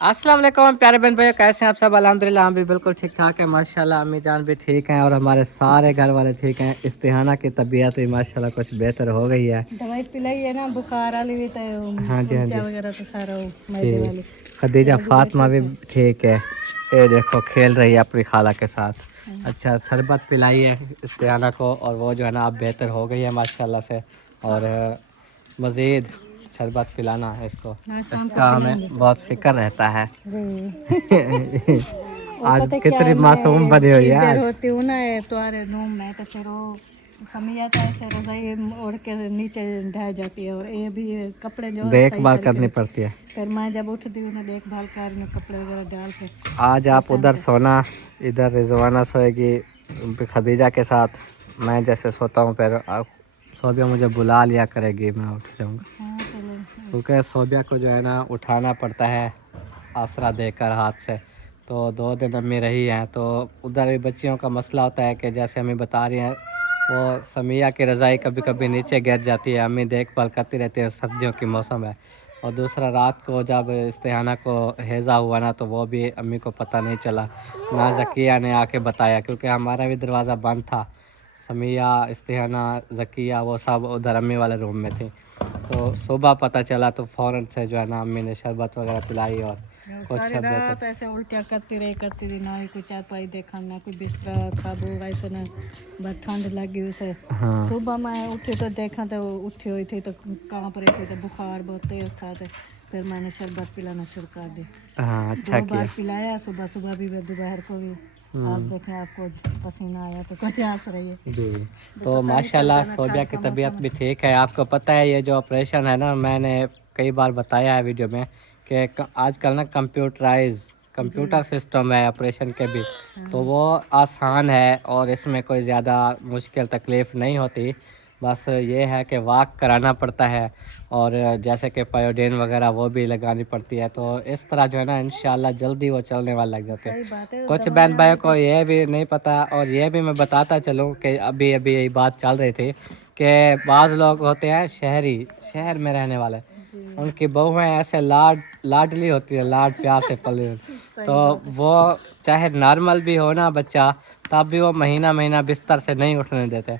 अस्सलाम वालेकुम प्यारे बहन भाई, कैसे हैं आप सब? अल्हम्दुलिल्लाह हम भी बिल्कुल ठीक ठाक है माशाल्लाह। अम्मी जान भी ठीक हैं और हमारे सारे घर वाले ठीक हैं। इस्तिहाना की तबीयत भी माशाल्लाह कुछ बेहतर हो गई है। दवाई पिलाई है ना, बुखार वाली भी तो हाँ जी, हाँ उल्टिया जी वगैरह तो सारा जी। मैदे वाली खदीजा वो भी फातिमा बेहतर भी है। ठीक है। ये देखो खेल रही है अपनी खाला के साथ। अच्छा शरबत पिलाई है इस्तिहाना को और वो जो है ना अब बेहतर हो गई है माशाल्लाह से। और मज़ीद शरबत पिलाना है इसको, हाँ, शाम को इसका हमें पिलाएंगे बहुत फिक्र रहता है। जी। और आज पता क्या कितनी है, मासूम मैं बनी हुई है इधर आज। होती हूँ ना तुम्हारे रूम में, तो फिर वो समिया था ऐसे रजाई ओढ़ के नीचे ढह जाती है और ये भी कपड़े जो है सही देखभाल तरीके करनी से। पड़ती है। फिर मैं जब उठती हूँ ना देखभाल कर रही हूँ, कपड़े वगैरह डाल के आज फिर आप टाइम उधर पे। सोना, इधर रिजवाना सोएगी खदीजा के साथ। मैं जैसे सोता हूँ फिर सोबिया मुझे बुला लिया करेगी, मैं उठ जाऊँगा। हाँ चलो। क्योंकि सोबिया को जो है ना उठाना पड़ता है आसरा देकर हाथ से। तो 2 दिन अम्मी रही हैं तो उधर भी बच्चियों का मसला होता है कि जैसे अम्मी बता रही हैं वो समिया की रज़ाई कभी कभी नीचे गिर जाती है। अम्मी देखभाल करती रहती है, सर्दियों की मौसम है। और दूसरा रात को जब इस्तिहाना को हैज़ा हुआ ना तो वो भी अम्मी को पता नहीं चला, ना ज़किया ने आके बताया क्योंकि हमारा भी दरवाज़ा बंद था। समिया, इस्तिहाना, ज़किया वो सब उधर अम्मी वाले रूम में थे। तो सुबह पता चला तो फ़ौरन से जो है ना अम्मी ने शरबत वगैरह पिलाई और कुछ सारी बेहतर। रात ऐसे उल्टिया करती रही, ना ही कोई चारपाई देखा, ना कोई बिस्तर खाबो वैसे ना। बस ठंड लगी उसे। हाँ सुबह मैं उठी तो देखा तो उठी हुई थी, तो कांप रही थी, तो बुखार बहुत तेज था। तो फिर मैंने शरबत पिलाना शुरू कर दी। हाँ, अच्छा 2 बार किया। पिलाया, सुबह सुबह भी दोपहर को भी। आप देखें, आपको पसीना आया तो कुछ हंस रही है। जी। ये तो पता नहीं माशाल्लाह चलता ना, सोबिया ठंड की का तबीयत मौसम है। भी ठीक है। आपको पता है ये जो ऑपरेशन है ना, मैंने कई बार बताया है वीडियो में कि आजकल ना कंप्यूटर सिस्टम है ऑपरेशन के भी। तो वो आसान है और इसमें कोई ज़्यादा मुश्किल तकलीफ़ नहीं होती। बस ये है कि वॉक कराना पड़ता है और जैसे कि पायोडीन वगैरह वो भी लगानी पड़ती है। तो इस तरह जो है ना इंशाल्लाह जल्दी वो चलने वाला लग जाते हैं। सही बात है, कुछ बहन दवाइयाँ भाइयों भी तो। को ये भी नहीं पता और ये भी मैं बताता चलूँ कि अभी अभी यही बात चल रही थी कि बाज़ लोग होते हैं शहर में रहने वाले, जी। उनकी बहुएं ऐसे लाडली होती है, लाड प्यार से पली होती। तो सही बात है। वो चाहे नॉर्मल भी हो ना बच्चा, तब भी वो महीना महीना बिस्तर से नहीं उठने देते।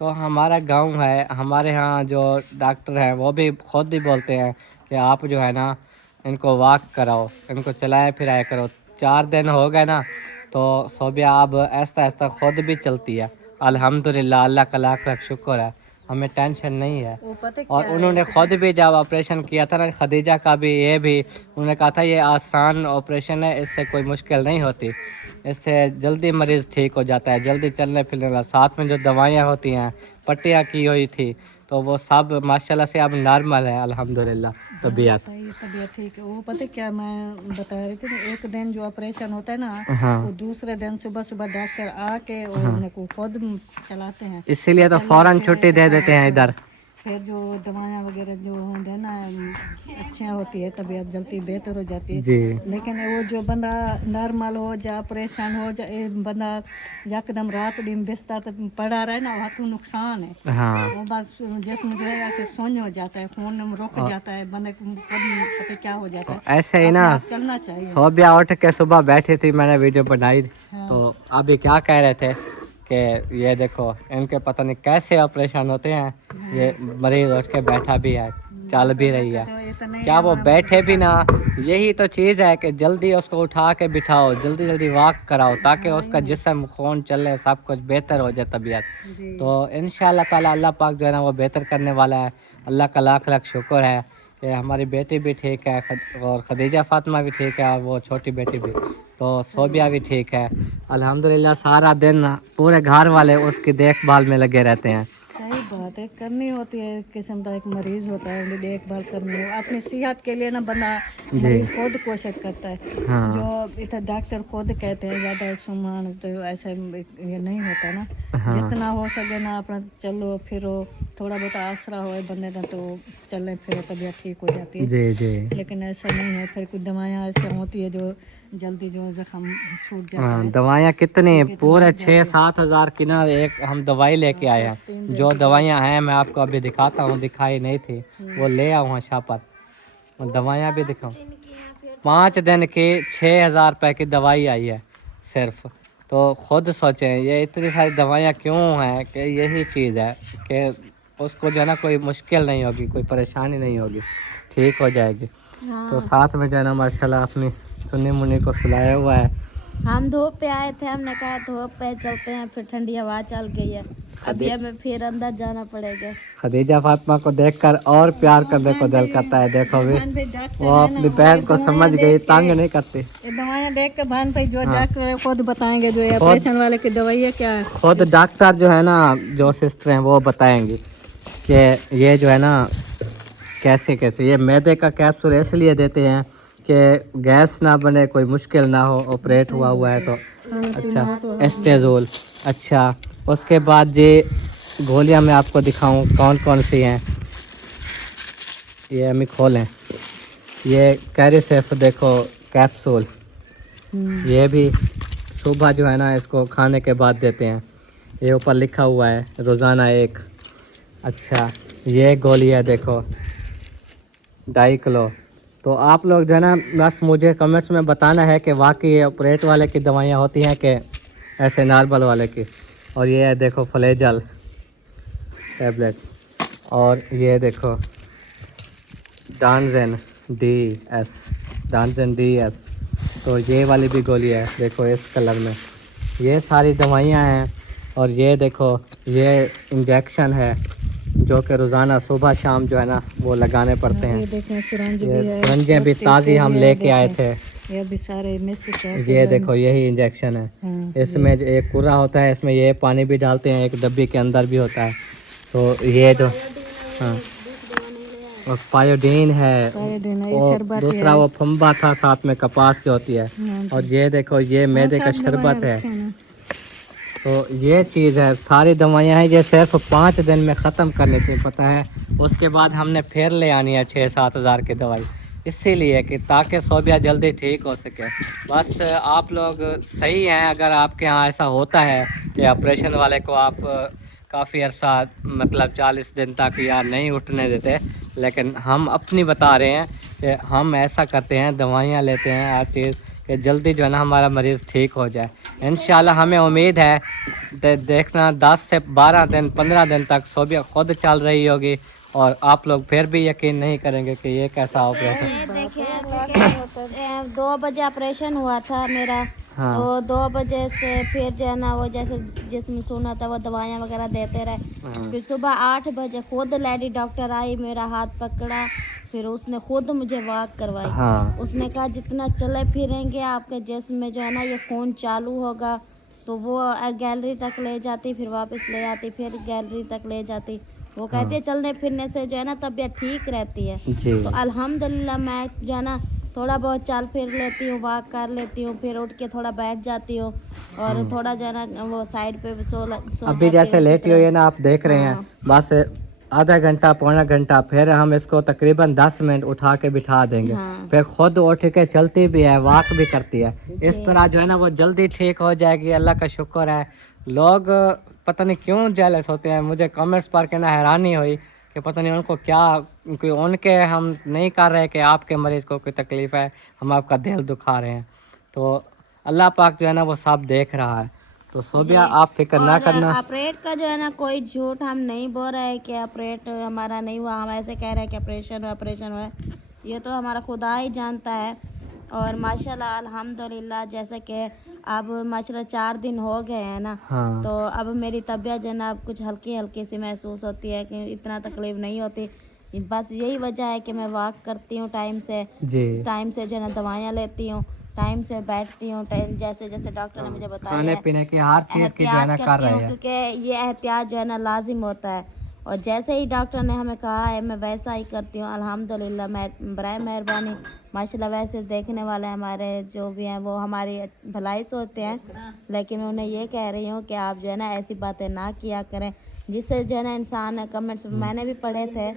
तो हमारा गांव है, हमारे यहाँ जो डॉक्टर हैं वो भी खुद ही बोलते हैं कि आप जो है ना इनको वॉक कराओ, इनको चलाया फिराया करो। 4 दिन हो गए ना तो सोबिया अब ऐसा ऐसा खुद भी चलती है। अल्हम्दुलिल्लाह, अल्लाह का लाख लाख शुक्र है, हमें टेंशन नहीं है। वो पता और क्या है उन्होंने कि खुद भी जब ऑपरेशन किया था ना खदीजा का भी, ये भी उन्होंने कहा था ये आसान ऑपरेशन है, इससे कोई मुश्किल नहीं होती, इससे जल्दी मरीज़ ठीक हो जाता है, जल्दी चलने फिरने लगा। साथ में जो दवाइयाँ होती हैं, पट्टियाँ की हुई थी, तो वो सब माशाल्लाह से अब नॉर्मल है अल्हम्दुलिल्लाह हाँ तबीयत। सही है, तबीयत ठीक है। वो पता क्या मैं बता रही थी ना, एक दिन जो ऑपरेशन होता है ना, हाँ वो दूसरे दिन सुबह सुबह डॉक्टर आके और हाँ, उन्हें को खुद चलाते हैं। तो इसीलिए तो चले फ़ौरन फिरे छुट्टी तो दे हाँ देते हैं तो इधर। फिर जो दवाइयाँ वगैरह जो होंगे ना अच्छी होती है, तबीयत जल्दी बेहतर हो जाती है। जी लेकिन वो जो बंदा नॉर्मल हो जा, ऑपरेशन हो जा, ये बंदा यकदम रात दिन बिस्तर तो पड़ा रहे ना, वहाँ तो नुकसान है। हाँ। वो बस जिसम जो है ऐसे शून्य हो जाता है, खून में रुक और जाता है, बंदे को खुद पता क्या हो जाता है। ऐसे ही ना अपने आप चलना चाहिए। सोबिया उठ के सुबह बैठी थी, मैंने वीडियो बनाई। हाँ तो अभी क्या कह रहे थे कि ये देखो इनके पता नहीं कैसे ऑपरेशन होते हैं, ये मरीज उठ के बैठा भी है, चल भी रही है। ये तो नहीं क्या है, वो मैं बैठे भी दिखा। ना, यही तो चीज़ है कि जल्दी उसको उठा के बिठाओ, जल्दी जल्दी वॉक कराओ ताकि हाँ उसका ये जिस्म खून चले, सब कुछ बेहतर हो जाए तबीयत। जी। तो इंशाल्लाह ताला अल्लाह पाक जो है ना वो बेहतर करने वाला है। अल्लाह का लाख लाख शुक्र है कि हमारी बेटी भी ठीक है और खदीजा फातिमा भी ठीक है और वो छोटी बेटी भी, तो सही सोबिया भी ठीक है अल्हम्दुलिल्लाह। सारा दिन पूरे घर वाले उसकी देखभाल में लगे रहते हैं। सही बात है, करनी होती है। एक किस्म का एक मरीज होता है, उन्हें देखभाल करनी है अपनी सेहत के लिए ना, बंदा जी मरीज खुद कोशिश करता है। हाँ जो इधर डॉक्टर खुद कहते हैं ज़्यादा सुमान तो ऐसे ये नहीं होता ना। हाँ जितना हो सके ना अपना चलो फिरो, थोड़ा बहुत आसरा हो बंदे का तो चले फिरे, तबीयत ठीक हो जाती है। जी जी। लेकिन ऐसा नहीं है, फिर कुछ दवाइयाँ ऐसी होती है जो जल्दी जो जख्म छूट जाता हाँ, है, दवाइयाँ कितनी ठीक है तो पूरे लग छः जाती है। सात हज़ार की ना एक हम दवाई लेके हाँ, आए सिर्फ हैं। 3 दिन जो की दवाई। दवाइयाँ हैं मैं आपको अभी दिखाता हूँ, दिखाई नहीं थी वो ले आऊँ शाह पर, और दवाइयाँ भी दिखाऊँ। 5 दिन की 6,000 रुपये की दवाई आई है सिर्फ। तो ख़ुद सोचें ये इतनी सारी दवाइयाँ क्यों हैं, कि यही चीज़ है कि उसको जो है ना कोई मुश्किल नहीं होगी, कोई परेशानी नहीं होगी, ठीक हो जाएगी। तो साथ में जो है ना माशाल्लाह अपनी चुन्नी मुन्नी को सुलाया हुआ है। हम धूप पे आए थे, हमने कहा धूप पे चलते हैं, फिर ठंडी हवा चल गई है, अभी हमें फिर अंदर जाना पड़ेगा। खदीजा फातिमा को देखकर और प्यार करने को दिल करता है। देखो भी भान भाई डॉक्टर वो अपनी बहन को समझ गई, तंग नहीं करती। ये दवाइयाँ देख के भान भाई जो डॉक्टर है खुद बताएंगे जो ये ऑपरेशन वाले की दवाई है क्या है। खुद डॉक्टर जो है ना, जो सिस्टर हैं वो बताएंगी कि ये जो है ना कैसे कैसे। ये मैदे का कैप्सूल इसलिए देते हैं कि गैस ना बने, कोई मुश्किल ना हो, ऑपरेट हुआ है तो। अच्छा एस्टेजोल। अच्छा उसके बाद ये गोलियां मैं आपको दिखाऊं कौन कौन सी हैं। ये हमें खोलें, ये कैरिसेफ देखो कैप्सूल, ये भी सुबह जो है ना इसको खाने के बाद देते हैं। ये ऊपर लिखा हुआ है रोज़ाना 1। अच्छा ये गोली है देखो 2.5 किलो। तो आप लोग जो है ना बस मुझे कमेंट्स में बताना है कि वाकई ये ऑपरेट वाले की दवाइयाँ होती हैं कि ऐसे नॉर्मल वाले की। और ये है देखो फ्लेजल टैबलेट्स, और ये देखो डांजन DS। तो ये वाली भी गोली है देखो इस कलर में। ये सारी दवाइयाँ हैं। और ये देखो ये इंजेक्शन है जो कि रोज़ाना सुबह शाम जो है ना वो लगाने पड़ते हैं। ये देखें सिरंज भी ये है, सिरंजें भी ताज़ी हम लेके आए थे। ये भी सारे मिक्स है। ये देखो यही इंजेक्शन है। इसमें एक पूरा होता है, इसमें ये पानी भी डालते हैं, एक डब्बी के अंदर भी होता है। तो ये जो हाँ और पायोडीन है, और दूसरा वो फम्बा था साथ में कपास जो होती है। और ये देखो ये मैदे का शरबत है। तो ये चीज़ है, सारी दवाइयाँ हैं। ये सिर्फ 5 दिन में ख़त्म करनी थी पता है। उसके बाद हमने फिर ले आनी है 6-7 हज़ार की दवाई, इसीलिए कि ताकि सोबिया जल्दी ठीक हो सके। बस आप लोग सही हैं अगर आपके यहाँ ऐसा होता है कि ऑपरेशन वाले को आप काफ़ी अरसा मतलब 40 दिन तक या नहीं उठने देते, लेकिन हम अपनी बता रहे हैं कि हम ऐसा करते हैं, दवाइयाँ लेते हैं हर चीज़ कि जल्दी जो है ना हमारा मरीज़ ठीक हो जाए। इंशाल्लाह हमें उम्मीद है देखना 10 से 12 दिन 15 दिन तक सोबिया खुद चल रही होगी, और आप लोग फिर भी यकीन नहीं करेंगे कि ये कैसा ऑपरेशन। देखिए 2 बजे ऑपरेशन हुआ था मेरा। हाँ। तो 2 बजे से फिर जो है ना वो जैसे जिसमें सुना था वो दवाइयाँ वगैरह देते रहे। हाँ। फिर सुबह 8 बजे खुद लेडी डॉक्टर आई, मेरा हाथ पकड़ा, फिर उसने खुद मुझे वॉक करवाई। हाँ। उसने कहा जितना चले फिरेंगे आपके जिस्म में जो है ना ये खून चालू होगा। तो वो गैलरी तक ले जाती, फिर वापस ले आती, फिर गैलरी तक ले जाती। वो कहती है चलने फिरने से जो है ना तबीयत ठीक रहती है। जी। तो अल्हम्दुलिल्लाह मैं जो है ना थोड़ा बहुत चल फिर लेती हूँ, वॉक कर लेती हूँ, फिर उठ के थोड़ा बैठ जाती हूँ, और थोड़ा जो है ना वो साइड पे सो अभी जैसे लेटी हुई है ना आप देख रहे हैं, बस आधा घंटा पौना घंटा फिर हम इसको तकरीबन 10 मिनट उठा के बिठा देंगे। फिर खुद उठ के चलती भी है, वॉक भी करती है। इस तरह जो है ना वो जल्दी ठीक हो जाएगी। अल्लाह का शुक्र है। लोग पता नहीं क्यों जेलस होते हैं, मुझे कमेंट्स पढ़ के ना हैरानी हुई कि पता नहीं उनको क्या, कोई उनके हम नहीं कर रहे कि आपके मरीज़ को कोई तकलीफ़ है, हम आपका दिल दुखा रहे हैं। तो अल्लाह पाक जो है ना वो सब देख रहा है। तो सोबिया आप फिक्र ना करना। ऑपरेट का जो है ना कोई झूठ हम नहीं बोल रहे हैं कि ऑपरेट हमारा नहीं हुआ, हम ऐसे कह रहे हैं कि ऑपरेशन हुआ। ये तो हमारा खुदा ही जानता है। और माशाल्लाह अल्हम्दुलिल्लाह जैसे कि अब माशाल्लाह 4 दिन हो गए हैं ना। हाँ। तो अब मेरी तबीयत जो है ना अब कुछ हल्की हल्की सी महसूस होती है कि इतना तकलीफ़ नहीं होती। बस यही वजह है कि मैं वॉक करती हूँ टाइम से जी। टाइम से जो है ना दवाइयाँ लेती हूँ, टाइम से बैठती हूँ, टाइम जैसे जैसे डॉक्टर ने मुझे बताया खाने पीने की हर चीज़ की जो है ना कर रहे हैं, क्योंकि ये एहतियात जो है ना लाजिम होता है। और जैसे ही डॉक्टर ने हमें कहा है मैं वैसा ही करती हूँ। अल्हम्दुलिल्लाह बराए मेहरबानी माशाल्लाह। वैसे देखने वाले हमारे जो भी हैं वो हमारी भलाई सोचते हैं, लेकिन मैं उन्हें ये कह रही हूँ कि आप जो है ना ऐसी बातें ना किया करें जिससे जो है ना इंसान कमेंट्स मैंने भी पढ़े थे,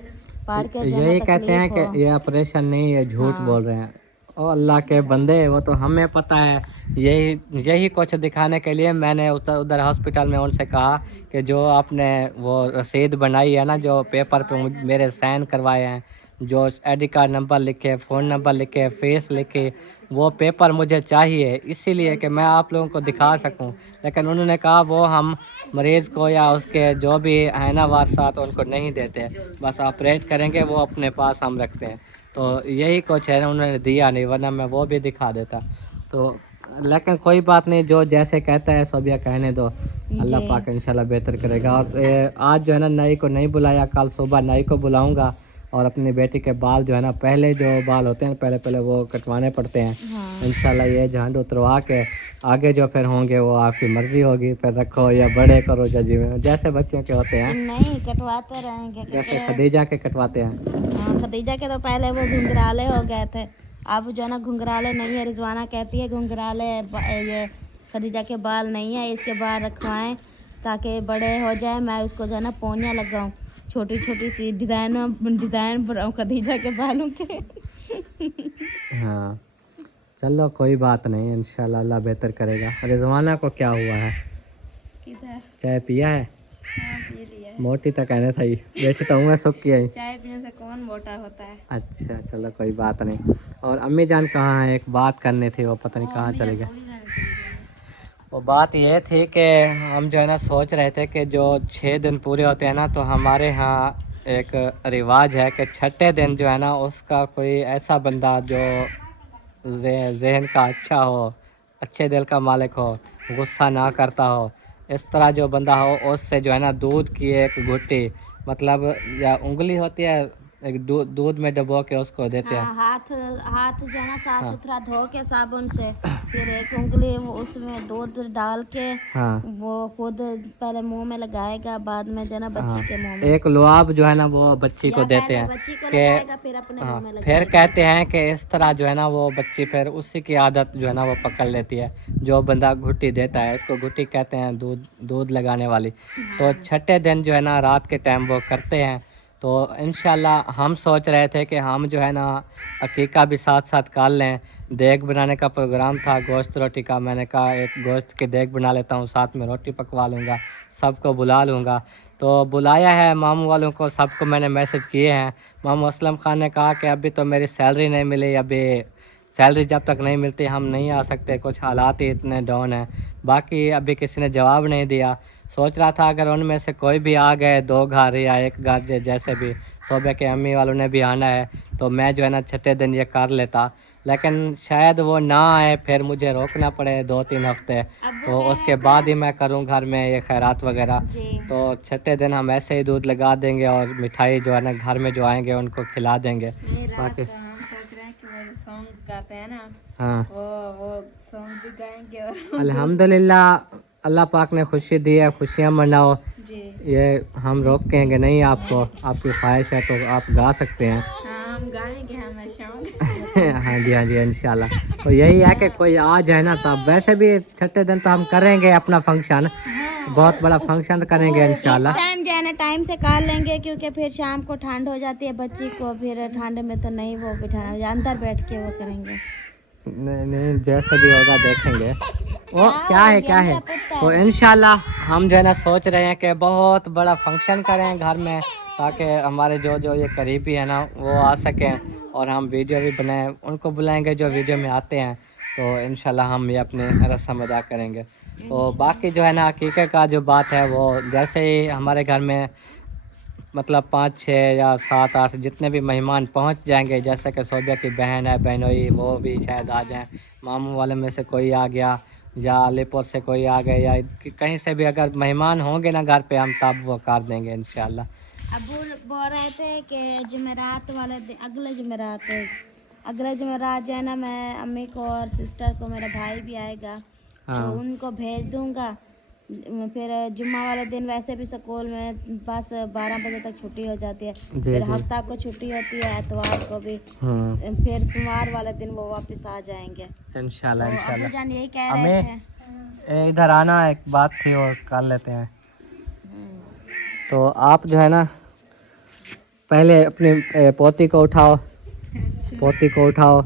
पढ़ के जो है यही ना कहते हैं तकलीफ हो। कि ये ऑपरेशन नहीं है, झूठ बोल रहे हैं। और अल्लाह के बंदे वो तो हमें पता है। यही कुछ दिखाने के लिए मैंने उधर हॉस्पिटल में उनसे कहा कि जो आपने वो रसीद बनाई है ना, जो पेपर पे मेरे साइन करवाए हैं, जो आईडी कार्ड नंबर लिखे, फ़ोन नंबर लिखे, फेस लिखे, वो पेपर मुझे चाहिए इसीलिए कि मैं आप लोगों को दिखा सकूं। लेकिन उन्होंने कहा वो हम मरीज़ को या उसके जो भी है ना वारसात उनको नहीं देते, बस ऑपरेट करेंगे वो अपने पास हम रखते हैं। तो यही कुछ है ना, उन्होंने दिया नहीं, वरना मैं वो भी दिखा देता। तो लेकिन कोई बात नहीं, जो जैसे कहता है सोबिया कहने दो, अल्लाह पाक इंशाल्लाह बेहतर करेगा। और आज जो है ना नाई को नहीं बुलाया, कल सुबह नाई को बुलाऊंगा और अपनी बेटी के बाल जो है ना, पहले जो बाल होते हैं पहले वो कटवाने पड़ते हैं। इंशाल्लाह ये झांड उतरवा के आगे जो फिर होंगे वो आपकी मर्जी होगी, फिर रखो या बड़े करो जैसे बच्चों के होते हैं। नहीं, कटवाते रहेंगे। जैसे खदीजा के कटवाते हैं। हाँ, खदीजा के तो पहले वो घुंघराले हो गए थे, अब जो है ना घुंघराले नहीं है। रिजवाना कहती है घुंघराले ये खदीजा के बाल नहीं है, इसके बाल रखवाएं ताकि बड़े हो जाए। मैं उसको जो है ना पोनियाँ लगाऊं, छोटी छोटी सी डिज़ाइन बनाऊं खदीजा के बालों के। हाँ चलो कोई बात नहीं, इंशाल्लाह अल्लाह बेहतर करेगा। रिजवाना को क्या हुआ है? किधर? चाय पिया है? हाँ, पी लिया। मोटी तो कहने था ही, बेटी तो मैं सुख किया ही। चाय पीने से कौन मोटा होता है? अच्छा चलो कोई बात नहीं। और अम्मी जान कहाँ है? एक बात करनी थी, वो पता नहीं कहाँ चले गए। वो बात ये थी कि हम जो है ना सोच रहे थे कि जो 6 दिन पूरे होते हैं ना, तो हमारे यहाँ एक रिवाज है कि छठे दिन जो है ना उसका कोई ऐसा बंदा जो जहन का अच्छा हो, अच्छे दिल का मालिक हो, गुस्सा ना करता हो, इस तरह जो बंदा हो उससे जो है ना दूध की एक घुट्टी, मतलब या उंगली होती है, एक दूध में डुबो के उसको देते हैं। हाँ, हाथ जो है ना साफ सुथरा धो के साबुन से, फिर एक उंगली उसमें दूध डाल के हाँ वो खुद पहले मुंह में लगाएगा, बाद में जो है ना बच्ची के मुंह में। एक लुआब जो है ना वो बच्ची को देते हैं बच्ची को कि लगाएगा, फिर अपने मुंह में लगाएगा। फिर कहते हैं कि इस तरह जो है ना वो बच्ची फिर उसी की आदत जो है ना वो पकड़ लेती है। जो बंदा घुट्टी देता है, इसको घुट्टी कहते हैं, दूध लगाने वाली। तो छठे दिन जो है ना रात के टाइम वो करते हैं। तो इंशाल्लाह हम सोच रहे थे कि हम जो है ना अकीका भी साथ साथ कर लें। देग बनाने का प्रोग्राम था गोश्त रोटी का, मैंने कहा एक गोश्त की देग बना लेता हूँ, साथ में रोटी पकवा लूँगा, सबको बुला लूँगा। तो बुलाया है मामू वालों को, सबको मैंने मैसेज किए हैं। मामू असलम खान ने कहा कि अभी तो मेरी सैलरी नहीं मिली, अभी सैलरी जब तक नहीं मिलती हम नहीं आ सकते, कुछ हालात ही इतने डाउन हैं। बाकी अभी किसी ने जवाब नहीं दिया। सोच रहा था अगर उनमें से कोई भी आ गए, 2 घर या 1 घर, जैसे भी शोबे के अम्मी वालों ने भी आना है, तो मैं जो है ना छठे दिन ये कर लेता। लेकिन शायद वो ना आए, फिर मुझे रोकना पड़े 2-3 हफ्ते, तो उसके बाद ही मैं करूं घर में ये खैरात वगैरह। तो छठे दिन हम ऐसे ही दूध लगा देंगे और मिठाई जो है ना घर में जो आएंगे उनको खिला देंगे। बाकी हम सोच रहे हैं कि वो सॉन्ग गाते हैं ना, हाँ वो सॉन्ग भी गाएंगे। और अल्हम्दुलिल्लाह अल्लाह पाक ने खुशी दी है, खुशियाँ मनाओ। जी ये हम रोकेंगे नहीं आपको, आपकी ख्वाहिश है तो आप गा सकते हैं। हाँ, हम गाएंगे हमेशा। हाँ जी इंशाल्लाह। तो यही है कि कोई आ जाए ना, तब वैसे भी छठे दिन तो हम करेंगे अपना फंक्शन, बहुत बड़ा फंक्शन करेंगे इंशाल्लाह। टाइम जो है ना टाइम से कर लेंगे, क्योंकि फिर शाम को ठंड हो जाती है बच्ची को, फिर ठंड में तो नहीं वो बिठाना, अंदर बैठ के वो करेंगे। नहीं जैसे भी होगा देखेंगे। वो क्या है तो इंशाल्लाह हम जो है ना सोच रहे हैं कि बहुत बड़ा फंक्शन करें घर में, ताकि हमारे जो ये करीबी है ना वो आ सकें और हम वीडियो भी बनाएं, उनको बुलाएंगे जो वीडियो में आते हैं। तो इंशाल्लाह हम ये अपने रस्म अदा करेंगे। तो बाकी जो है ना अकीक़ा का जो बात है वो जैसे ही हमारे घर में मतलब 5-6 या 7-8 जितने भी मेहमान पहुंच जाएंगे, जैसे कि सोबिया की बहन है बहनोई, वो भी शायद आ जाएं, मामू वाले में से कोई आ गया या अलीपुर से कोई आ गए, या कहीं से भी अगर मेहमान होंगे ना घर पे, हम तब वो कर देंगे इंशाल्लाह। अबू बोल रहे थे कि जुमेरात वाले दिन, अगले जुमेरात जो है ना, मैं अम्मी को और सिस्टर को, मेरा भाई भी आएगा, तो उनको भेज दूंगा। फिर जुम्मा वाले दिन वैसे भी स्कूल में बस 12 बजे तक छुट्टी हो जाती है, फिर हफ्ता को छुट्टी होती है, एतवार को भी, फिर सोमवार वाले दिन वो वापस आ जाएंगे इंशाल्लाह। तो अबू जान यही कह रहे थे। इधर आना, एक बात थी वो कर लेते हैं। तो आप जो है ना पहले अपनी पोती को उठाओ,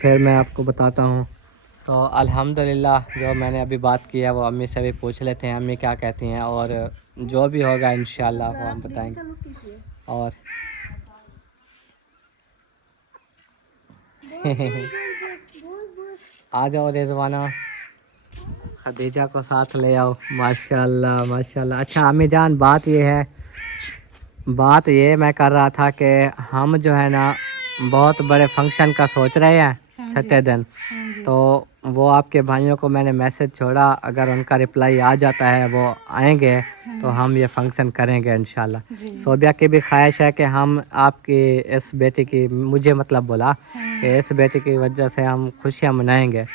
फिर मैं आपको बताता हूँ। तो अल्हम्दुलिल्लाह जो मैंने अभी बात की है वो अम्मी से भी पूछ लेते हैं, अम्मी क्या कहती हैं, और जो भी होगा इंशाल्लाह वो हम बताएंगे। और आ जाओ रिजवाना, खदीजा को साथ ले आओ। माशाल्लाह माशाल्लाह। अच्छा अम्मी जान, बात ये मैं कर रहा था कि हम जो है ना बहुत बड़े फंक्शन का सोच रहे हैं छठे दिन। तो वो आपके भाइयों को मैंने मैसेज छोड़ा, अगर उनका रिप्लाई आ जाता है वो आएंगे तो हम ये फंक्शन करेंगे इंशाल्लाह। सोबिया की भी ख्वाहिश है कि हम आपकी इस बेटी की, मुझे मतलब बोला कि इस बेटी की वजह से हम खुशियाँ मनाएंगे।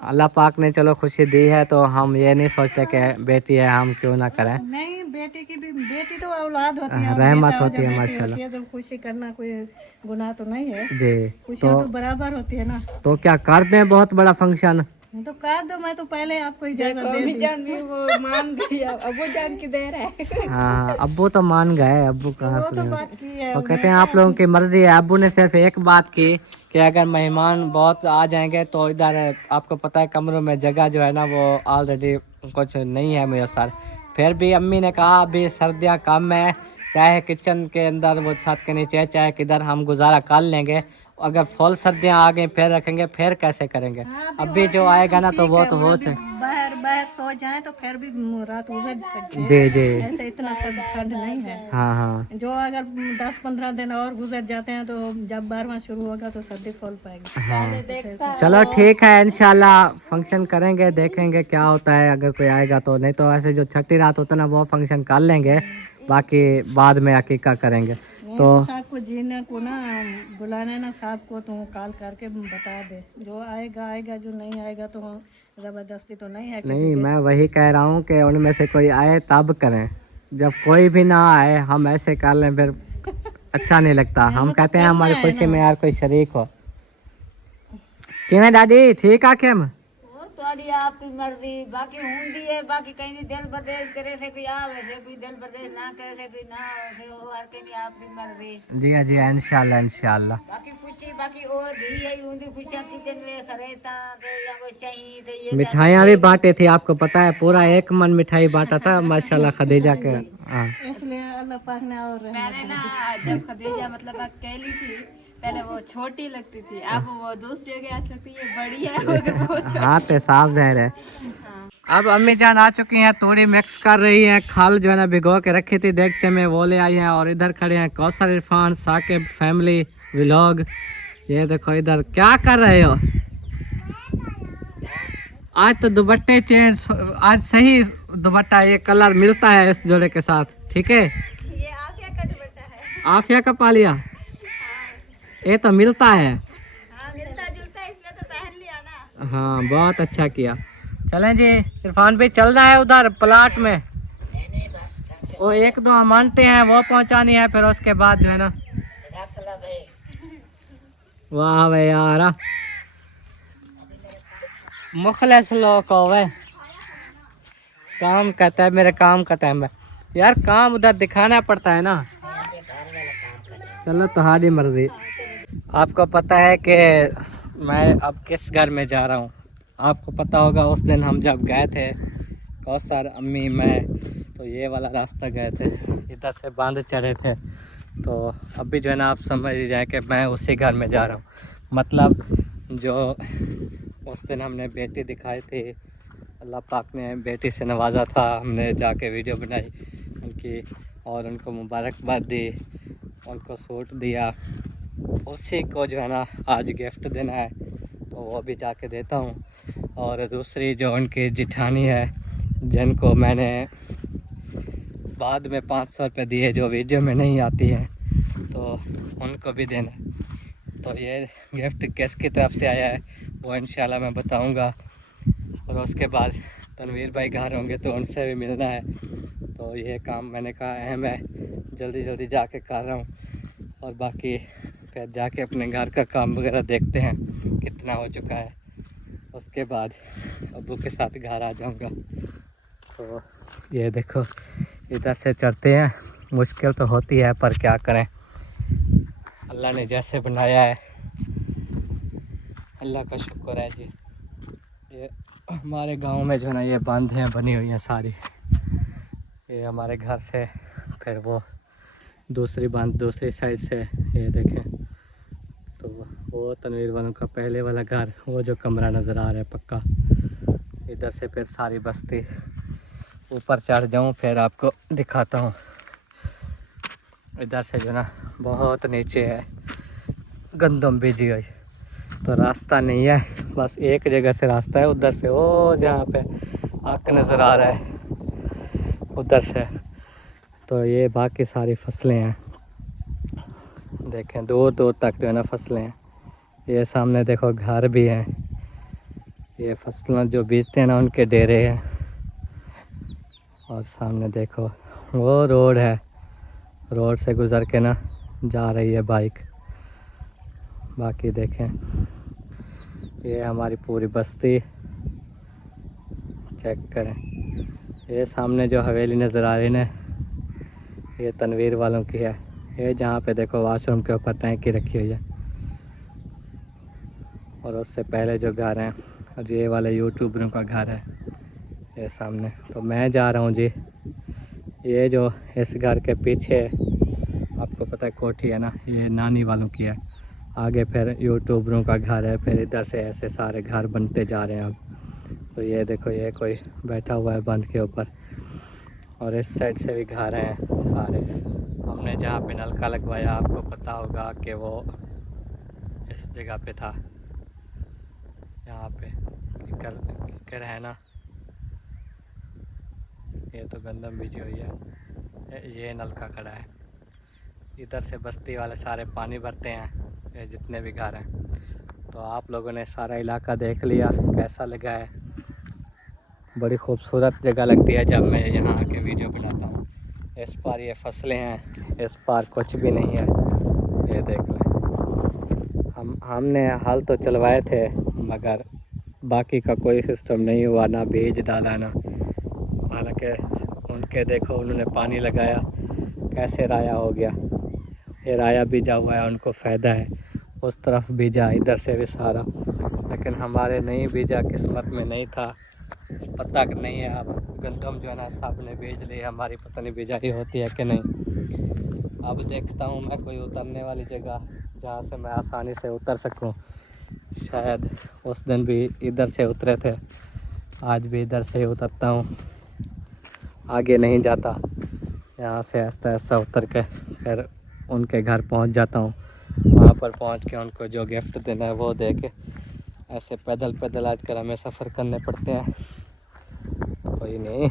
अल्लाह पाक ने चलो खुशी दी है तो हम ये नहीं सोचते कि बेटी है हम क्यों ना करें। नहीं, बेटी की भी, बेटी तो औलाद होती है, रहमत होती है माशाल्लाह। जब खुशी करना कोई गुनाह तो नहीं है जी, खुशियाँ तो बराबर होती है ना। तो क्या कर दें बहुत बड़ा फंक्शन? तो कर दो, मैं तो पहले आपको इजाजत दे दी। वो मान गई, अबू जान की देर है। हाँ अब्बू तो मान गए, अब्बू कहाँ वो से तो नहीं। बात की है। वो कहते हैं आप लोगों की मर्जी है। अब्बू ने सिर्फ एक बात की कि अगर मेहमान बहुत आ जाएंगे तो इधर आपको पता है कमरों में जगह जो है ना वो ऑलरेडी कुछ नहीं है मुयसर। फिर भी अम्मी ने कहा अभी सर्दियाँ कम है, चाहे किचन के अंदर वो छत के नीचे चाहे किधर हम गुजारा कर लेंगे। अगर फुल सर्दियाँ आ गई फिर रखेंगे, फिर कैसे करेंगे? अभी जो आएगा ना तो वो तो हो से बाहर सो जाए तो फिर भी रात गुजर सकती है। जी जी ऐसे इतना सब ठंड नहीं है। हाँ हाँ जो अगर 10-15 दिन और गुजर जाते हैं तो जब 12वां शुरू होगा तो सर्दी फूल पाएगी। हाँ। चलो ठीक है, इंशाल्लाह फंक्शन करेंगे, देखेंगे क्या होता है। अगर कोई आएगा तो, नहीं तो ऐसे जो छठी रात होता है ना वो फंक्शन कर लेंगे, बाकी बाद में अकीका करेंगे। तो साहब को जीने को ना बुलाने ना साहब को तो कॉल करके बता दे, जो आएगा आएगा, जो नहीं आएगा तो ज़बरदस्ती तो नहीं है किसी नहीं, पे। मैं वही कह रहा हूँ कि उनमें से कोई आए तब करें, जब कोई भी ना आए हम ऐसे कर लें फिर अच्छा नहीं लगता। हम कहते हैं हमारी खुशी में यार कोई शरीक हो। किवें दादी ठीक आ केम? थोड़ी आपकी मर्जी, बाकी होंदी है, बाकी कहीं दिल बर्देश करे से कोई आवे से, कोई दिल बर्देश ना करे से कोई ना आवे से, वो हर कहीं आपकी मर्जी। जी हाँ जी हाँ, इंशाल्लाह इंशाल्लाह। बाकी खुशी बाकी और दी है होंदी खुशियां कितने ले करे ता के या वो शहीद ये मिठाइयाँ भी बांटे थी, आपको पता है पूरा 1 मन मिठाई बांटा था माशाल्लाह खदीजा के। हाँ इसलिए अल्लाह पाक ने और मैंने ना जब खदीजा मतलब अकेली थी पहले वो छोटी लगती थी, अब वो दूसरी के ऐसे लगती है बड़ी है मगर वो हाँ तो साफ जहर है। अब अम्मी जान आ चुकी हैं, तोड़ी मिक्स कर रही हैं। खाल जो है ना भिगो के रखी थी देगचे में, वो ले आई हैं। और इधर खड़े हैं कौसर, इरफान, साकिब फैमिली व्लॉग। ये देखो इधर क्या कर रहे हो? आज तो दुपट्टे चेंज, आज सही दुपट्टा ये कलर मिलता है इस जोड़े के साथ, ठीक है? ये आफिया का दुपट्टा है। आफिया का पा लिया? ये तो मिलता है। हाँ, मिलता जुलता है इसलिए तो पहन लिया ना। हाँ बहुत अच्छा किया। चलें जी, इरफान भी चल रहा है उधर प्लाट में। वो 1-2 अमानतें हैं वो पहुंचानी है, फिर उसके बाद जो है ना। वाह भाई यार, मुखलिस लोग हो वे। काम कहता है मेरे काम का टाइम है यार, काम उधर दिखाना पड़ता है ना। चलो तुम्हारी मर्जी। आपको पता है कि मैं अब किस घर में जा रहा हूँ? आपको पता होगा उस दिन हम जब गए थे कौसर, अम्मी, मैं, तो ये वाला रास्ता गए थे, इधर से बांध चढ़े थे। तो अभी जो है ना आप समझ ही जाए कि मैं उसी घर में जा रहा हूँ। मतलब जो उस दिन हमने बेटी दिखाई थी, अल्लाह पाक ने बेटी से नवाजा था, हमने जाके वीडियो बनाई उनकी और उनको मुबारकबाद दी, उनको सूट दिया, उसी को जो है ना आज गिफ्ट देना है तो वो भी जाके देता हूँ। और दूसरी जो उनकी जिठानी है जिनको मैंने बाद में 500 रुपये दिए जो वीडियो में नहीं आती हैं, तो उनको भी देना। तो ये गिफ्ट किसकी तरफ से आया है वो इंशाल्लाह मैं बताऊंगा। और उसके बाद तनवीर भाई घर होंगे तो उनसे भी मिलना है। तो ये काम मैंने कहा अहम है, जल्दी जल्दी जाके कर रहा हूँ। और बाकी फिर जाके अपने घर का काम वगैरह देखते हैं कितना हो चुका है, उसके बाद अब्बू के साथ घर आ जाऊंगा। तो ये देखो इधर से चढ़ते हैं, मुश्किल तो होती है पर क्या करें, अल्लाह ने जैसे बनाया है अल्लाह का शुक्र है जी। ये हमारे गांव में जो है ना ये बांधें बनी हुई हैं सारी, ये हमारे घर से, फिर वो दूसरी बांध दूसरी साइड से, ये देखें। तो वो वो तनवीर वालों का पहले वाला घर, वो जो कमरा नज़र आ रहा है पक्का। इधर से फिर सारी बस्ती, ऊपर चढ़ जाऊँ फिर आपको दिखाता हूँ। इधर से जो ना बहुत नीचे है गंदम बीजी हुई, तो रास्ता नहीं है, बस एक जगह से रास्ता है, उधर से वो जहाँ पे आग नज़र आ रहा है उधर से। तो ये बाकी सारी फसलें हैं, देखें दूर दूर तक जो है ना फसलें हैं। ये सामने देखो घर भी हैं, ये फसलें जो बीजते हैं ना उनके डेरे हैं। और सामने देखो वो रोड है, रोड से गुज़र के ना जा रही है बाइक। बाकी देखें ये हमारी पूरी बस्ती चेक करें। ये सामने जो हवेली नज़र आ रही है ना, ये तनवीर वालों की है। ये जहाँ पे देखो वाशरूम के ऊपर टैंकी रखी हुई है। और उससे पहले जो घर हैं, और ये वाले यूट्यूबरों का घर है ये सामने। तो मैं जा रहा हूँ जी, ये जो इस घर के पीछे आपको पता है कोठी है ना, ये नानी वालों की है। आगे फिर यूट्यूबरों का घर है, फिर इधर से ऐसे सारे घर बनते जा रहे हैं अब। तो ये देखो ये कोई बैठा हुआ है बंद के ऊपर, और इस साइड से भी घर हैं सारे। हमने जहाँ पे नलका लगवाया आपको पता होगा कि वो इस जगह पे था, यहाँ पे किकर है ना, ये तो गंदम बीजी हुई है। ये नलका खड़ा है, इधर से बस्ती वाले सारे पानी भरते हैं, ये जितने भी घर हैं। तो आप लोगों ने सारा इलाका देख लिया, कैसा लगा है? बड़ी खूबसूरत जगह लगती है जब मैं यहाँ आके वीडियो बनाता हूँ। इस पार ये फसलें हैं, इस पार कुछ भी नहीं है, ये देख लें। हमने हल तो चलवाए थे मगर बाकी का कोई सिस्टम नहीं हुआ, ना बीज डाला ना। हालांकि उनके देखो उन्होंने पानी लगाया, कैसे राया हो गया। ये राया बीजा हुआ है, उनको फ़ायदा है। उस तरफ बीजा, इधर से भी सारा, लेकिन हमारे नहीं बीजा, किस्मत में नहीं था, पता नहीं है। अब गंदम जो है ना सब ने बीज ली, हमारी पता नहीं बिजाई होती है कि नहीं। अब देखता हूँ मैं कोई उतरने वाली जगह जहाँ से मैं आसानी से उतर सकूँ। शायद उस दिन भी इधर से उतरे थे, आज भी इधर से ही उतरता हूँ, आगे नहीं जाता। यहाँ से ऐसा ऐसा उतर के फिर उनके घर पहुँच जाता हूँ। वहाँ पर पहुँच के उनको जो गिफ्ट देना है वो दे के, ऐसे पैदल पैदल आजकल हमें सफ़र करने पड़ते हैं। कोई नहीं।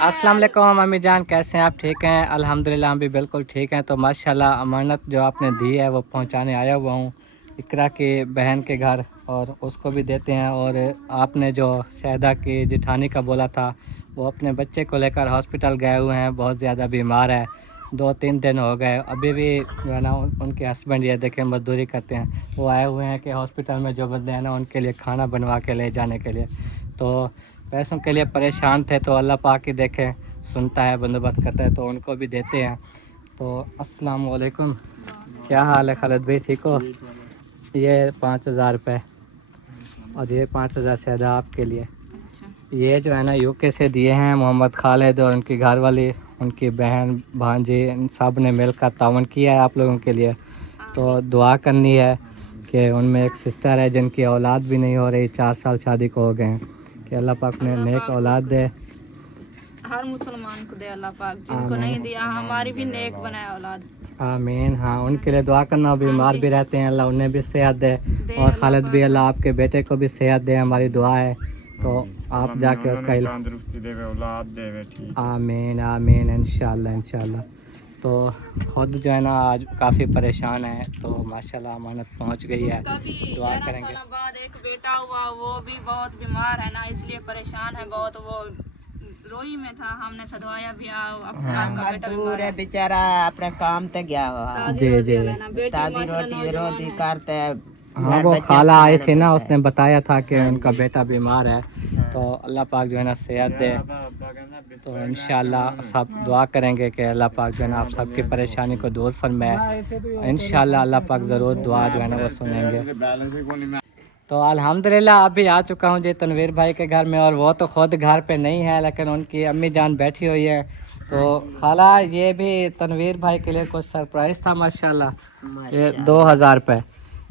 अस्सलाम वालेकुम अम्मी जान, कैसे हैं आप? ठीक हैं? अल्हम्दुलिल्लाह हम भी बिल्कुल ठीक हैं। तो माशाल्लाह अमानत जो आपने दी है वो पहुंचाने आया हुआ हूं इकरा की बहन के घर, और उसको भी देते हैं। और आपने जो शहदा की जिठानी का बोला था, वो अपने बच्चे को लेकर हॉस्पिटल गए हुए हैं, बहुत ज़्यादा बीमार है, 2-3 दिन हो गए। अभी भी जो है ना उनके हस्बैंड ये देखें मजदूरी करते हैं, वो आए हुए हैं कि हॉस्पिटल में जो बंदे हैं ना उनके लिए खाना बनवा के ले जाने के लिए। तो पैसों के लिए परेशान थे, तो अल्लाह पाक ही देखे सुनता है, बंदोबस्त करता है, तो उनको भी देते हैं। तो अस्सलाम वालेकुम, क्या हाल है खालिद भाई, ठीक हो? ये 5000 रुपये और ये 5000 शहदा आपके लिए। ये जो है ना यूके से दिए हैं मोहम्मद खालिद और उनकी घरवाली, उनकी बहन भांजी, सब ने मिलकर तावन किया है आप लोगों के लिए। तो दुआ करनी है कि उनमें एक सिस्टर है जिनकी औलाद भी नहीं हो रही, 4 साल शादी को हो गए हैं, कि अल्लाह पाक ने नेक औलाद दे। हर मुसलमान को दे अल्लाह पाक, जिनको नहीं दिया हमारी भी नेक बनाए औलाद। आमीन। हाँ, उनके लिए दुआ करना, बीमार भी रहते हैं, अल्लाह उन्हें भी सेहत दे, और खालिद भी अल्लाह आपके बेटे को भी सेहत दे, हमारी दुआ है। तो आप जाके उसका आमीन आमीन इंशाल्लाह इंशाल्लाह। तो ख़ुद जो है ना आज काफ़ी परेशान है, तो माशाल्लाह अमानत पहुंच गई है, दुआ करेंगे। बाद एक बेटा हुआ, वो भी बहुत बीमार है ना, इसलिए परेशान है बहुत। वो रोई में था, हमने सदवाया भी आपका बेटा दूर है बेचारा, अपने काम तक गया हुआ। जी जी ताजी रोटी रोटी करते हैं। हाँ, वो खाला आए थे ना, उसने बताया था कि उनका बेटा बीमार है, तो अल्लाह पाक जो है ना सेहत दे। तो इंशाल्लाह सब दुआ करेंगे कि अल्लाह पाक जो है ना आप सबकी परेशानी को दूर फरमाए। इंशाल्लाह अल्लाह पाक ज़रूर दुआ जो है ना वो सुनेंगे। तो अल्हम्दुलिल्लाह अभी आ चुका हूँ जी तनवीर भाई के घर में, और वो तो ख़ुद घर पे नहीं है, लेकिन उनकी अम्मी जान बैठी हुई है। तो खाला ये भी तनवीर भाई के लिए कुछ सरप्राइज़ था माशाल्लाह। ये 2000 रुपये,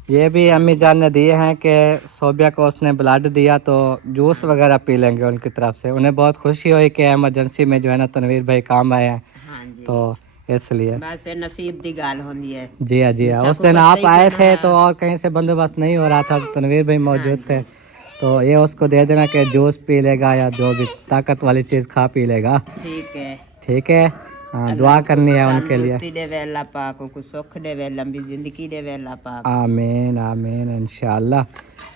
ये भी अम्मी जान ने दिए हैं कि सोबिया को उसने ब्लड दिया तो जूस वगैरह पी लेंगे उनकी तरफ से। उन्हें बहुत खुशी हुई कि एमरजेंसी में जो है ना तनवीर भाई काम आए हैं, हाँ जी तो इसलिए। वैसे नसीब दी गाल होंदी है। जी हाँ जी हाँ, उस दिन आप आए थे तो और कहीं से बंदोबस्त नहीं हो रहा था, तो तनवीर भाई मौजूद थे, तो ये उसको दे देना कि जूस पी लेगा या जो भी ताकत वाली चीज़ खा पी लेगा। ठीक है। ठीक है, हाँ दुआ करनी है उनके लिए। तंदुरुस्ती देवे अल्लाह पाक, उनको सुख देवे, लंबी जिंदगी देवे अल्लाह पाक। आमीन आमीन इंशाल्लाह।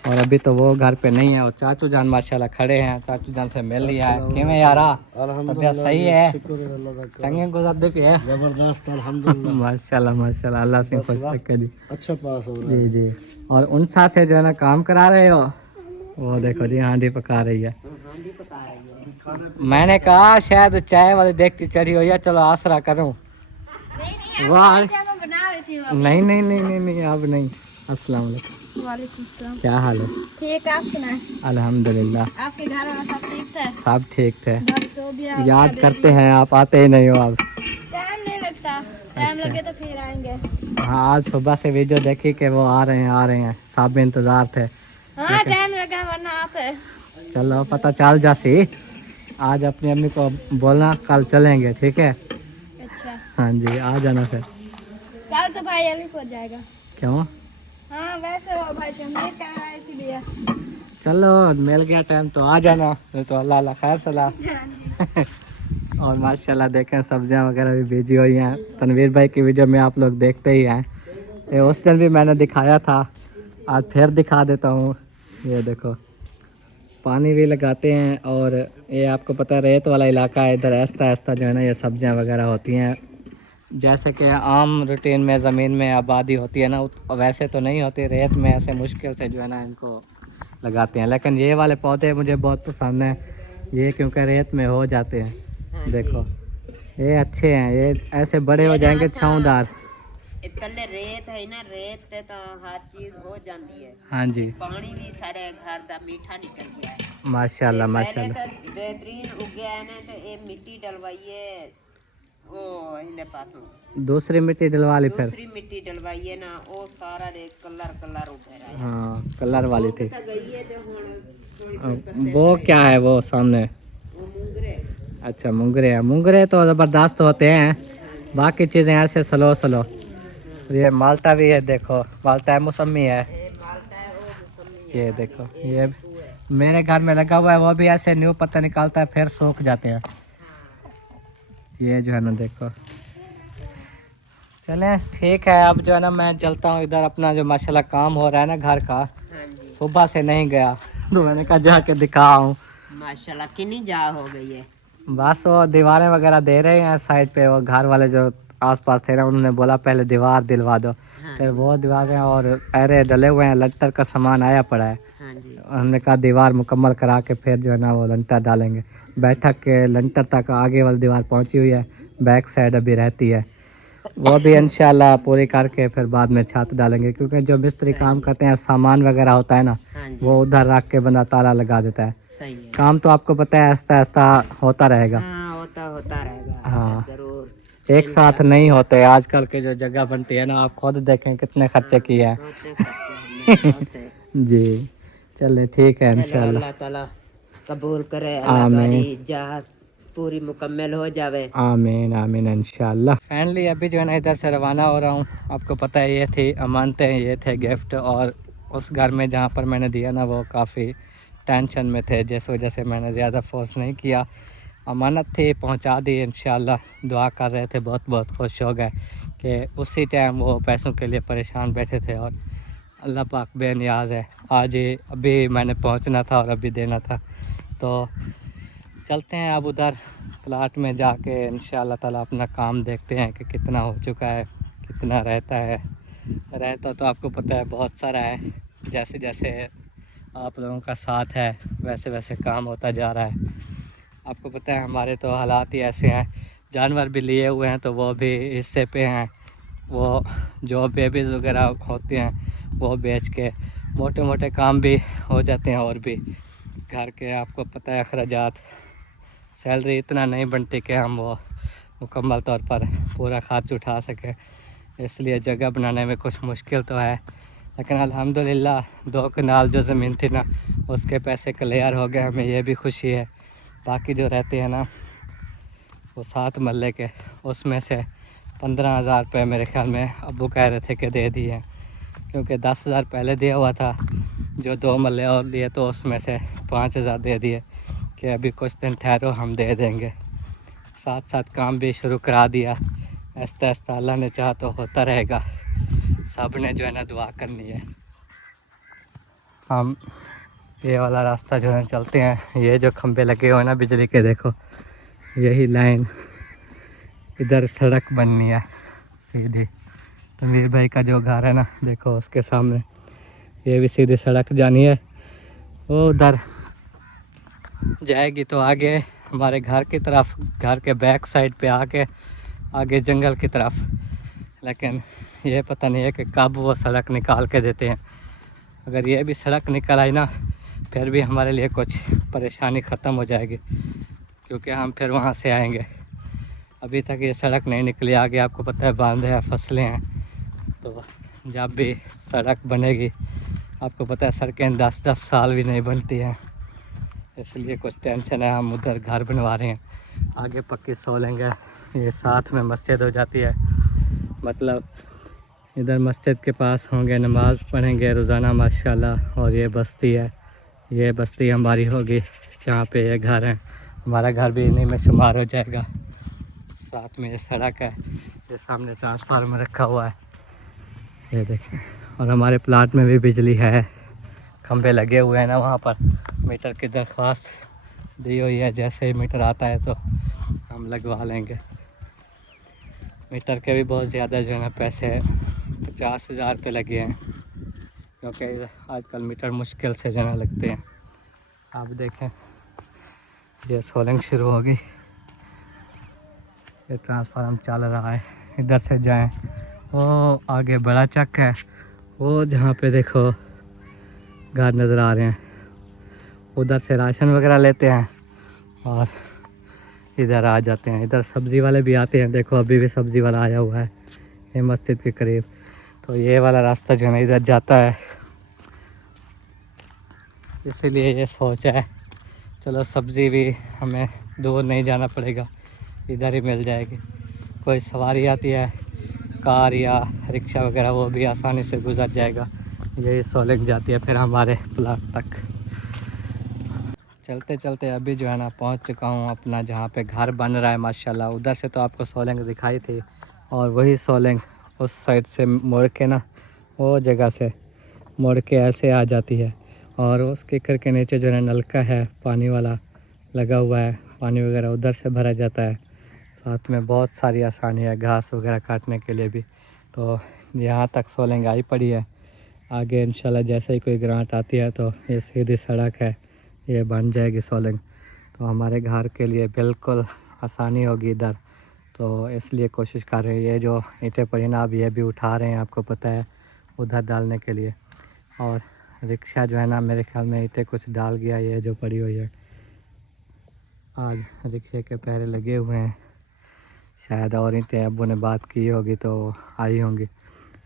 और अभी तो वो घर पे नहीं है और चाचू जान माशाल्लाह खड़े हैं, चाचू जान से मिल लिया है। किवें यारा तबीयत सही है? चंगे गुजरदे पे है? जबरदस्त अल्हम्दुलिल्लाह। माशाल्लाह माशाल्लाह, अल्लाह से खुश रखे जी। अच्छा पास हो रहा जी जी। और उन साथ से जो है ना काम करा रहे हो, वो देखो जी हांडी पका रही है। मैंने कहा शायद चाय वाली देखती चढ़ी हो, या चलो आसरा करूं। वाह बना रही थी नहीं नहीं नहीं नहीं नहीं अब नहीं। अस्सलाम वालेकुम। वालेकुम सलाम। क्या हाल है? ठीक, आप सुनाए? अल्हम्दुलिल्लाह आपके घर में सब ठीक थे? सब ठीक थे। तो भी याद करते हैं, आप आते ही नहीं हो आप। टाइम नहीं लगता, टाइम लगे तो फिर आएंगे। हाँ आज सुबह से वीडियो देखी कि वो आ रहे हैं, सब इंतजार थे। हाँ टाइम लगा वरना आते। चलो पता चल जासी। आज अपनी अम्मी को बोलना कल चलेंगे, ठीक है? अच्छा हाँ जी आ जाना फिर। कल तो भाई अली पहुंच जाएगा। क्यों? हाँ वैसे वो भाई जमीर कह रहा है इसीलिए। चलो मिल गया टाइम तो आ जाना, नहीं तो अल्लाह अल्लाह खैर सलाह। और माशाल्लाह देखें सब्जियां वगैरह भी भेजी हुई हैं। तनवीर भाई की वीडियो में आप लोग देखते ही हैं, ये उस दिन भी मैंने दिखाया था, आज फिर दिखा देता हूँ। ये देखो पानी भी लगाते हैं, और ये आपको पता है रेत वाला इलाका है, इधर ऐसा ऐसा जो है ना ये सब्जियां वगैरह होती हैं। जैसे कि आम रूटीन में ज़मीन में आबादी होती है ना, वैसे तो नहीं होती, रेत में ऐसे मुश्किल से जो है ना इनको लगाते हैं। लेकिन ये वाले पौधे मुझे बहुत पसंद हैं, ये क्योंकि रेत में हो जाते हैं। देखो ये अच्छे हैं, ये ऐसे बड़े हो जाएंगे छाँवदार। इतने रेत है ना, रेत ते तो हर चीज हो जाती है। हाँ जी पानी भी सारे घर दा मीठा निकल गया है माशाल्लाह पहले माशाल्लाह। से बेहतरीन उग गया है ना, तो ये मिट्टी डलवाइए वो इन्हें पासों दूसरी मिट्टी डलवा ली फिर? दूसरी मिट्टी डलवाइए ना, वो सारा रे कलर कलर उठ रहा है। हाँ कलर वाली थी। तो गई है तो थोड़ी वो क्या है वो सामने? वो मुंगरे। अच्छा मुंगरे हैं, मुंगरे तो ज़बरदस्त होते हैं, बाकी चीज़ें ऐसे स्लो स्लो। ये माल्टा भी है, देखो माल्टा है, मौसमी है, ये देखो ये मेरे घर में लगा हुआ है, वो भी ऐसे न्यू पत्ता निकालता है फिर सूख जाते हैं। ये जो है ना देखो। चलें ठीक है, अब जो है ना मैं चलता हूँ इधर, अपना जो माशाल्लाह काम हो रहा है ना घर का, सुबह से नहीं गया तो मैंने कहा जाके दिखाऊँ। माशाल्लाह कितनी जा हो गई है। बस वो दीवारें वगैरह दे रहे हैं साइड पे, वो घर वाले जो आसपास थे ना उन्होंने बोला पहले दीवार दिलवा दो। फिर वो दीवारें और पैरे डले हुए हैं, लंटर का सामान आया पड़ा है। हाँ जी हमने कहा दीवार मुकम्मल करा के फिर जो है ना वो लंटर डालेंगे। बैठक के लंटर तक आगे वाली दीवार पहुंची हुई है, बैक साइड अभी रहती है, वो भी इंशाल्लाह पूरी करके फिर बाद में छत डालेंगे। क्योंकि जो मिस्त्री काम करते हैं सामान वगैरह होता है ना, हाँ जी वो उधर रख के बंदा ताला लगा देता है। सही है। काम तो आपको पता है आहिस्ता आहिस्ता होता रहेगा। हाँ होता रहेगा। हाँ जरूर एक साथ नहीं होते। आजकल के जो जगह बनती है ना, आप खुद देखें कितने खर्चे किए हैं। होते करते हैं। जी चले ठीक है इंशाल्लाह। अल्लाह ताला कबूल करे, अल्लाह तुम्हारी चाहत पूरी मुकम्मल हो जावे। आमीन आमीन इंशाल्लाह। फाइनली अभी जो है ना इधर से रवाना हो रहा हूँ। आपको पता है ये थी अमानतें, ये थे गिफ्ट, और उस घर में जहाँ पर मैंने दिया ना वो काफ़ी टेंशन में थे, जिस वजह से मैंने ज़्यादा फोर्स नहीं किया। अमानत थी, पहुँचा दी इंशाल्लाह। दुआ कर रहे थे, बहुत बहुत खुश हो गए कि उसी टाइम वो पैसों के लिए परेशान बैठे थे, और अल्लाह पाक बेनियाज़ है। आज ही अभी मैंने पहुँचना था और अभी देना था, तो चलते हैं अब उधर प्लाट में जाके इंशाल्लाह ताला अपना काम देखते हैं कि कितना हो चुका है, कितना रहता है। रहता तो आपको पता है बहुत सारा है, जैसे जैसे आप लोगों का साथ है वैसे वैसे काम होता जा रहा है। आपको पता है हमारे तो हालात ही ऐसे हैं, जानवर भी लिए हुए हैं तो वो भी हिस्से पे हैं, वो जो बेबीज़ वगैरह होते हैं वो बेच के मोटे मोटे काम भी हो जाते हैं, और भी घर के आपको पता है अखराजात, सैलरी इतना नहीं बनती कि हम वो मुकम्मल तौर पर पूरा खर्च उठा सकें। इसलिए जगह बनाने में कुछ मुश्किल तो है, लेकिन अल्हम्दुलिल्लाह 2 कनाल जो ज़मीन थी ना उसके पैसे क्लियर हो गए, हमें ये भी खुशी है। बाकी जो रहते हैं ना वो 7 मरले के, उसमें से 15,000 रुपये मेरे ख्याल में अब्बू कह रहे थे कि दे दिए, क्योंकि 10,000 पहले दिया हुआ था जो 2 मरले और लिए, तो उसमें से 5,000 दे दिए कि अभी कुछ दिन ठहरो हम दे देंगे। साथ साथ काम भी शुरू करा दिया, आहिस्ता आहिस्ता अल्लाह ने चाहा तो होता रहेगा। सब ने जो है ना दुआ करनी है। हम ये वाला रास्ता जो है चलते हैं, ये जो खंबे लगे हुए हैं ना बिजली के, देखो यही लाइन, इधर सड़क बननी है सीधी। तो मीर भाई का जो घर है ना देखो उसके सामने, ये भी सीधी सड़क जानी है, वो उधर जाएगी तो आगे हमारे घर की तरफ, घर के बैक साइड पे आके आगे जंगल की तरफ। लेकिन ये पता नहीं है कि कब वो सड़क निकाल के देते हैं। अगर ये भी सड़क निकल आई ना फिर भी हमारे लिए कुछ परेशानी ख़त्म हो जाएगी, क्योंकि हम फिर वहाँ से आएंगे। अभी तक ये सड़क नहीं निकली, आगे आपको पता है बांधे हैं, फसलें हैं। तो जब भी सड़क बनेगी, आपको पता है सड़कें 10-10 साल भी नहीं बनती हैं, इसलिए कुछ टेंशन है। हम उधर घर बनवा रहे हैं, आगे पक्की सो लेंगे, ये साथ में मस्जिद हो जाती है, मतलब इधर मस्जिद के पास होंगे, नमाज़ पढ़ेंगे रोज़ाना माशाल्लाह। और ये बस्ती है, ये बस्ती हमारी होगी जहाँ पे ये घर है, हमारा घर भी इन्हीं में शुमार हो जाएगा। साथ में ये सड़क है, ये सामने ट्रांसफार्मर रखा हुआ है, ये देखें। और हमारे प्लाट में भी बिजली है, खंभे लगे हुए हैं ना वहाँ पर। मीटर की दरख्वास्त दी हुई है, जैसे ही मीटर आता है तो हम लगवा लेंगे। मीटर के भी बहुत ज़्यादा जो है ना पैसे 50,000 रुपये लगे हैं, क्योंकि आजकल मीटर मुश्किल से जो है ना लगते हैं। आप देखें ये सोलिंग शुरू होगी, ये ट्रांसफार्मर चल रहा है, इधर से जाएं, वो आगे बड़ा चक है, वो जहाँ पे देखो घर नज़र आ रहे हैं, उधर से राशन वगैरह लेते हैं और इधर आ जाते हैं। इधर सब्ज़ी वाले भी आते हैं, देखो अभी भी सब्ज़ी वाला आया हुआ है ये मस्जिद के करीब। तो ये वाला रास्ता जो है ना इधर जाता है, इसीलिए ये सोचा है चलो सब्ज़ी भी हमें दूर नहीं जाना पड़ेगा, इधर ही मिल जाएगी। कोई सवारी आती है कार या रिक्शा वगैरह, वो भी आसानी से गुजर जाएगा। यही सोलिंग जाती है फिर हमारे प्लाट तक। चलते चलते अभी जो है ना पहुंच चुका हूं अपना जहां पे घर बन रहा है माशाल्लाह। उधर से तो आपको सोलिंग दिखाई थी, और वही सोलिंग उस साइड से मुड़ के ना, वो जगह से मुड़ के ऐसे आ जाती है, और उस किकर के नीचे जो है नलका है पानी वाला लगा हुआ है, पानी वगैरह उधर से भरा जाता है। साथ में बहुत सारी आसानी है घास वगैरह काटने के लिए भी। तो यहाँ तक सोलिंग आई पड़ी है, आगे इंशाल्लाह जैसे ही कोई ग्रांट आती है तो ये सीधी सड़क है, ये बन जाएगी सोलिंग, तो हमारे घर के लिए बिल्कुल आसानी होगी इधर। तो इसलिए कोशिश कर रहे हैं, ये जो ईंटें पड़ी ना अब ये भी उठा रहे हैं, आपको पता है उधर डालने के लिए। और रिक्शा जो है ना मेरे ख्याल में ईंटें कुछ डाल गया, ये जो पड़ी हुई है, आज रिक्शे के पैरे लगे हुए हैं शायद, और ईंटें अब्बू ने बात की होगी तो आई होंगी।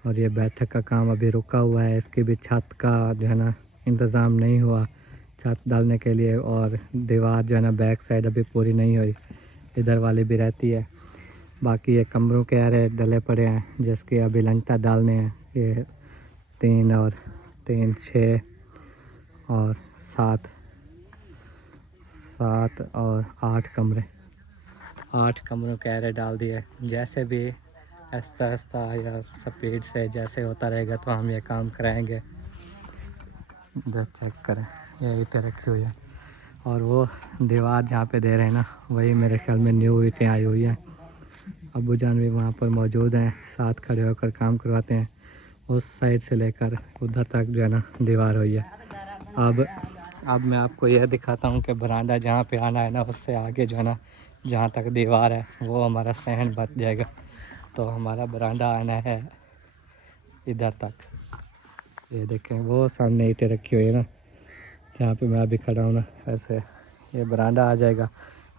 और ये बैठक का काम अभी रुका हुआ है, इसकी भी छत का जो है ना इंतज़ाम नहीं हुआ छत डालने के लिए, और दीवार जो है ना बैक साइड अभी पूरी नहीं हुई, इधर वाली भी रहती है। बाकी ये कमरों के अरे डले पड़े हैं जिसके अभी लंटा डालने हैं। ये 3 और 3 6 और 7 और 8 कमरे, 8 कमरों के अरे डाल दिए। जैसे भी आहिस्ता आहिस्ता या स्पीड से जैसे होता रहेगा तो हम ये काम कराएंगे। इधर चेक करें, ये ईंटें रखी हुई है, और वो दीवार जहाँ पे दे रहे हैं ना वही मेरे ख्याल में न्यू ईंटें आई हुई हैं। अब्बू जान भी वहाँ पर मौजूद हैं, साथ खड़े होकर काम करवाते हैं। उस साइड से लेकर उधर तक जो है ना दीवार हुई है। अब मैं आपको यह दिखाता हूँ कि बरांडा जहाँ पे आना है ना उससे आगे जो है ना जहाँ तक दीवार है वो हमारा सहन बच जाएगा। तो हमारा बरांडा आना है इधर तक, ये देखें वो सामने ईंटें रखी हुई है ना जहाँ पे मैं अभी खड़ा हूँ ना, ऐसे ये बरांडा आ जाएगा।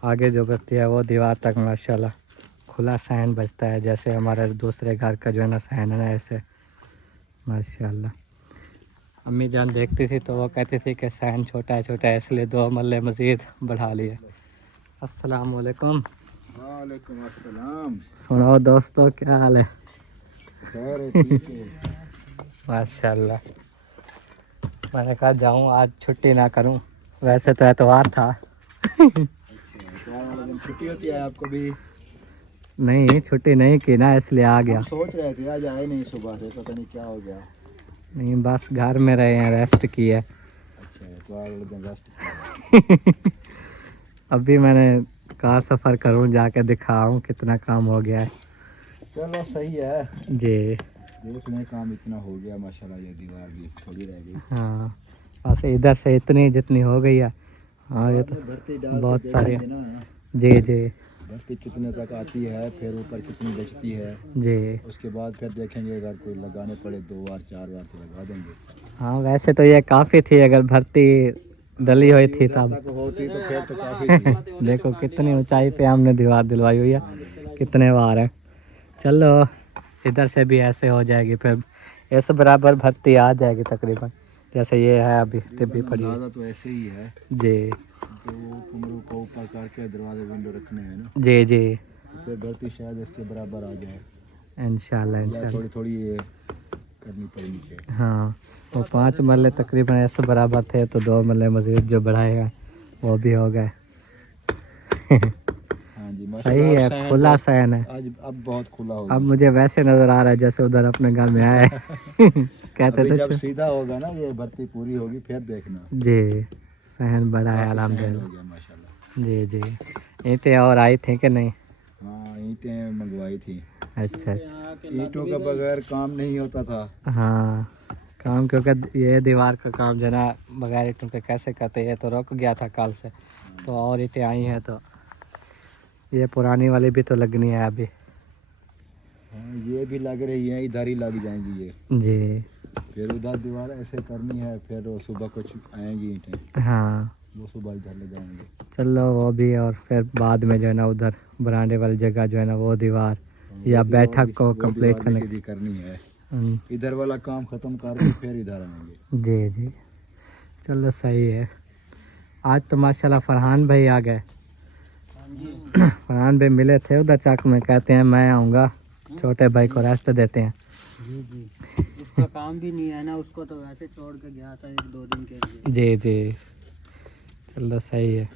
आगे जो बचती है वो दीवार तक माशाल्लाह खुला सहन बचता है, जैसे हमारे दूसरे घर का जो है ना सहन है ना, ऐसे माशाल्लाह। अम्मी जान देखती थी तो वो कहती थी कि सहन छोटा है इसलिए 2 मरले मज़ीद बढ़ा लिए। अस्सलाम वालेकुम। वालेकुम अस्सलाम। सुनाओ दोस्तों, क्या हाल है? खैर है, ठीक है। माशाल्लाह। मैंने कहा जाऊं आज छुट्टी ना करूं, वैसे तो एतवार था। छुट्टी होती है आपको भी? नहीं, छुट्टी नहीं की ना, इसलिए आ गया। हम सोच रहे थे आज आए नहीं, सुबह से पता नहीं क्या हो गया। नहीं, बस घर में रहे हैं, रेस्ट की है। अच्छा, एतवार वाले दिन रेस्ट। अभी मैंने कहा सफ़र करूं, जाके दिखाऊं कितना काम हो गया है। चलो सही है जी। देख लें, काम इतना हो गया माशाल्लाह। ये दीवार भी थोड़ी रह गई। हाँ, बस इधर से इतनी जितनी हो गई है। हाँ, ये तो भर्ती डाल बहुत के सारी। देखेंगे ना, जी जी भर्ती कितने तक आती है, फिर ऊपर कितनी बचती है, जी। उसके बाद फिर देखेंगे। अगर कोई लगाने पड़े 2 बार 4 बार तो लगा देंगे। हाँ, वैसे तो ये काफ़ी थी, अगर भर्ती डली हुई थी तब। तक होती तो फिर तो काफ़ी थी। देखो कितनी ऊंचाई पे हमने दीवार दिलवाई हुई है, कितने बार है। चलो इधर से भी ऐसे हो जाएगी, फिर इस बराबर भर्ती आ जाएगी तकरीबन, जैसे ये है अभी टिब्बी पड़ी है। ज़्यादा तो ऐसे ही है, जी जो कमरों को ऊपर करके दरवाजे विंडो रखने हैं ना, जी जी, तो फिर भर्ती शायद इसके बराबर आ जाए। इंशाल्लाह या इंशाल्लाह। थोड़ी थोड़ी ये करनी पड़ेगी फिर। हाँ, वो 5 मरले तकरीबन ऐसे बराबर थे, तो 2 मरले मज़ीद जो बढ़ाएगा वो भी हो गए। हाँ जी, सही माशाल्लाह। है, सहन खुला सहन है। आज अब बहुत खुला अब होगा। मुझे वैसे नज़र आ रहा है जैसे उधर अपने घर में आए। कहते अभी थे जब सीधा होगा ना, ये भर्ती पूरी होगी, फिर देखना। जी, सहन बड़ा है काफी सहन अल्हम्दुलिल्लाह। हो गया माशाल्लाह। जी जी। ईंटें और आई थी कि नहीं? हाँ, ईंटें मंगवाई थी। अच्छा अच्छा। ईंटों का बगैर काम नहीं होता था। हाँ, काम क्योंकि ये दीवार का काम जो है ना बगैर ईंटों के कैसे करते, ये तो रुक गया था कल से, तो और ईंटें आई हैं, तो ये पुरानी वाली भी तो लगनी है अभी। हाँ, ये भी लग रही है, इधर ही लग जाएंगी ये। जी फिर उधर दीवार ऐसे करनी है, फिर वो सुबह कुछ आएंगी ईंटें, हाँ। वो सुबह इधर लगाएंगे। चलो वो भी, और फिर बाद में जो है ना उधर बरांडे वाली जगह जो है ना वो दीवार या बैठक को कंप्लीट करने। सीधी करनी है। हम्म, इधर वाला काम खत्म करके फिर इधर आएंगे। जी जी। चलो सही है। आज तो माशाल्लाह फरहान भाई आ गए। फरहान भाई मिले थे उधर चक में, कहते हैं मैं आऊँगा, छोटे भाई को रेस्ट देते हैं। जी जी, उसका काम भी नहीं है ना, उसको तो वैसे छोड़ के गया था 1-2 दिन के लिए। जी जी। चलो सही है।